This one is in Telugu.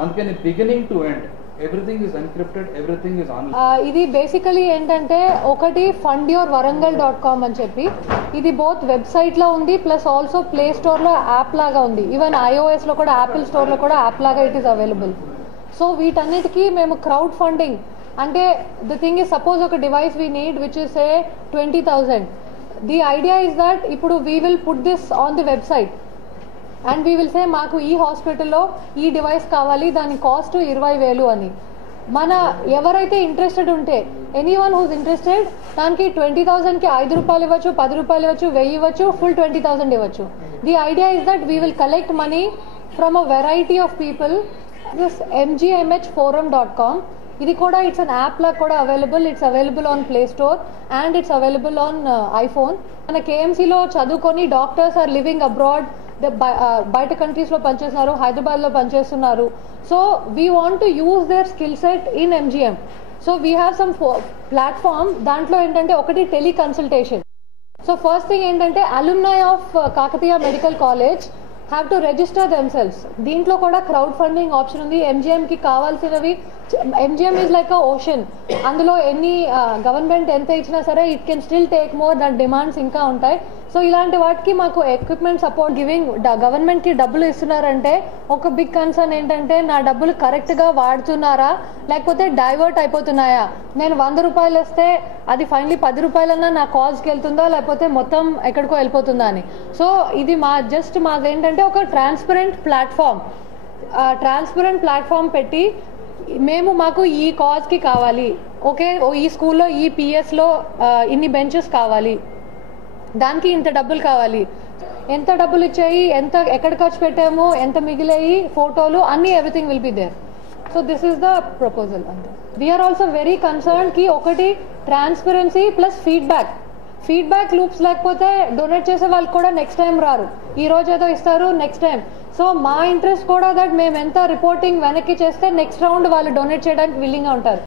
అందుకని beginning to end everything is encrypted, everything is online. ఇది బేసికలీ ఏంటంటే ఒకటి fundyourwarangal.com అని చెప్పి ఇది బోత్ వెబ్సైట్లో ఉంది, ప్లస్ ఆల్సో ప్లే స్టోర్లో యాప్ లాగా ఉంది. ఈవెన్ iOSలో కూడా, యాపిల్ స్టోర్లో కూడా యాప్ లాగా ఇట్ ఈస్ అవైలబుల్. సో వీటన్నిటికీ మేము క్రౌడ్ ఫండింగ్ అంటే ద థింగ్ ఇస్ సపోజ్ ఒక device we need which is a 20,000. The idea is that ఇప్పుడు we will put this on the website and we will say మాకు ఈ హాస్పిటల్లో ఈ డివైస్ కావాలి, దాని కాస్ట్ 20,000 అని. మన ఎవరైతే ఇంట్రెస్టెడ్ ఉంటే ఎనీవన్ హూస్ ఇంట్రెస్టెడ్ దానికి 20,000కి 5 రూపాయలు ఇవ్వచ్చు, 10 రూపాయలు ఇవ్వచ్చు, 1000 ఇవ్వచ్చు, ఫుల్ 20,000 ఇవ్వచ్చు. The idea is that we will collect money from a variety of people. This mghforum.com ఇది కూడా ఇట్స్ అన్ యాప్ లా కూడా available. It's available on play store and it's available on iPhone. మన కేఎంసీలో చదువుకొని డాక్టర్స్ ఆర్ లివింగ్ అబ్రాడ్, బయట కంట్రీస్లో పనిచేస్తున్నారు, హైదరాబాద్లో పనిచేస్తున్నారు. So we want to use their skill set in MGM. So we have some platform. దాంట్లో ఏంటంటే ఒకటి teleconsultation. So first thing ఏంటంటే alumni of Kakatiya medical college have to register themselves. దీంట్లో కూడా క్రౌడ్ ఫండింగ్ ఆప్షన్ ఉంది. ఎంజిఎంకి కావాల్సినవి, MGM is like a ocean. అందులో ఎన్ని గవర్నమెంట్ ఎంత ఇచ్చినా సరే it can still take more, దాని డిమాండ్స్ ఇంకా ఉంటాయి. సో ఇలాంటి వాటికి మాకు ఎక్విప్మెంట్ సపోర్ట్ గివింగ్ గవర్నమెంట్కి డబ్బులు ఇస్తున్నారంటే ఒక బిగ్ కన్సర్న్ ఏంటంటే నా డబ్బులు కరెక్ట్గా వాడుతున్నారా లేకపోతే డైవర్ట్ అయిపోతున్నాయా. నేను 100 రూపాయలు ఇస్తే అది ఫైనలీ 10 రూపాయలన్నా నా కాజ్కి వెళ్తుందా లేకపోతే మొత్తం ఎక్కడికో వెళ్ళిపోతుందా అని. సో ఇది మాదేంటంటే ఒక ట్రాన్స్పరెంట్ ప్లాట్ఫామ్ పెట్టి మాకు ఈ కాజ్కి కావాలి, ఓకే ఈ స్కూల్లో ఈ పిఎస్లో ఇన్ని బెంచెస్ కావాలి, దానికి ఇంత డబ్బులు కావాలి, ఎంత డబ్బులు ఇచ్చాయి, ఎక్కడ ఖర్చు పెట్టాము, ఎంత మిగిలాయి, ఫోటోలు అన్నీ, everything will be there. So this is the proposal. అంతే. వీఆర్ ఆల్సో వెరీ కన్సర్న్ కి ఒకటి ట్రాన్స్పరెన్సీ ప్లస్ ఫీడ్బ్యాక్ లూప్స్ లేకపోతే డొనేట్ చేసే వాళ్ళు కూడా నెక్స్ట్ టైం రారు. ఈ రోజు ఏదో ఇస్తారు, నెక్స్ట్ టైం. సో మా ఇంట్రెస్ట్ కూడా దట్ మేము ఎంత రిపోర్టింగ్ వెనక్కి చేస్తే నెక్స్ట్ రౌండ్ వాళ్ళు డొనేట్ చేయడానికి విల్లింగ్గా ఉంటారు.